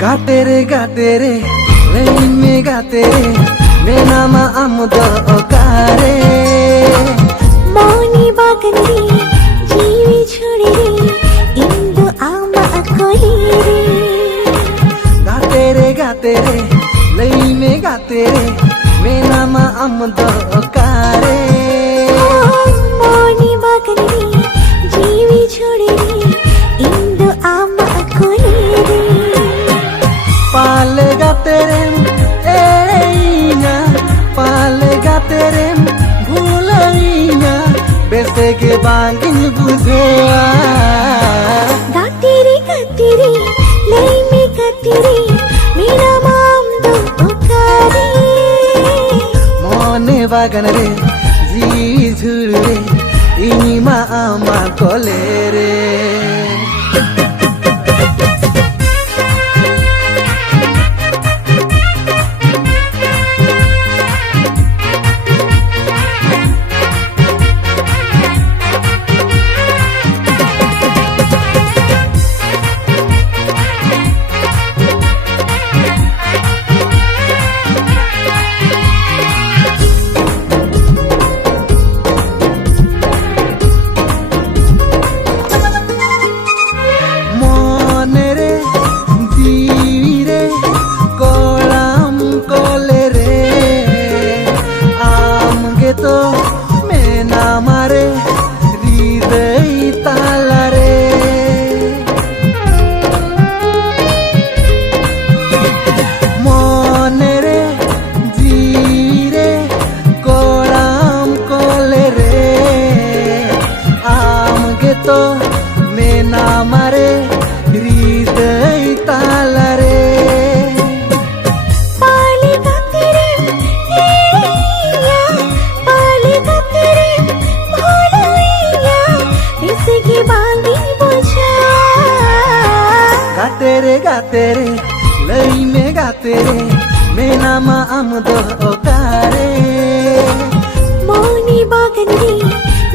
गाते रे लई में गाते रे मेनामा आमुदो ओकारे मौनी बागन रे जीवी छोड़े रे इंदु आमा अकोली रे गाते रे लई में गाते रे मेनामा आमुदो ओकारे मौनी बागन रे जीवी छोड़े रे इंदु आमा अकोली रे पाल गाते रे पाल गाते रे भूलइया बेसे के बांगिन बुझेवा गाते रे लई में गाते रे मेरा माम दो ओकारे मने बागन रे जी झुड़ रे इनी मा आमा कोले रे तो मैं ना मारे हृदय ताला रे मने रे जी रे कोलाम कोले रे आमगे तो मैं ना मारे हृदय ताला रे गाते रे लई में गाते रे मेनामा आमुदो ओकारे मौनी बागन रे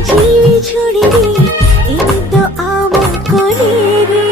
जीवी छोड़े रे इंदु आमा कोले रे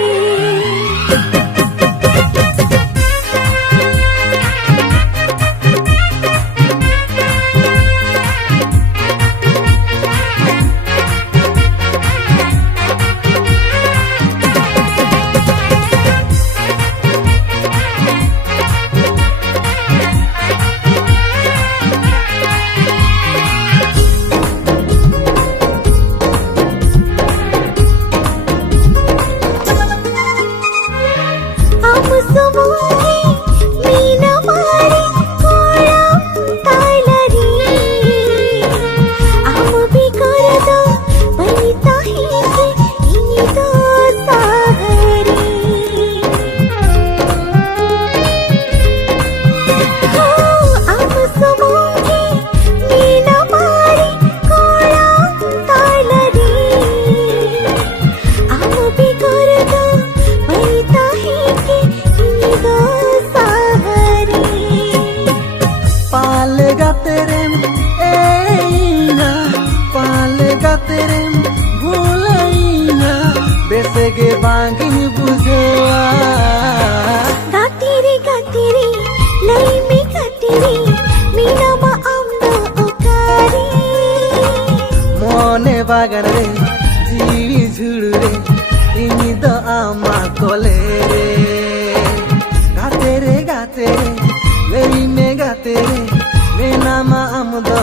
तेरे भूलइया बेसे के बांगिन बुझेवा गाते रे लई में गाते रे मेरा मा आमदो ओकारे मने बागन रे जीवी झुड़ रे इनी दो आमा कोले रे गाते रे लई में गाते रे मेना मा आमदो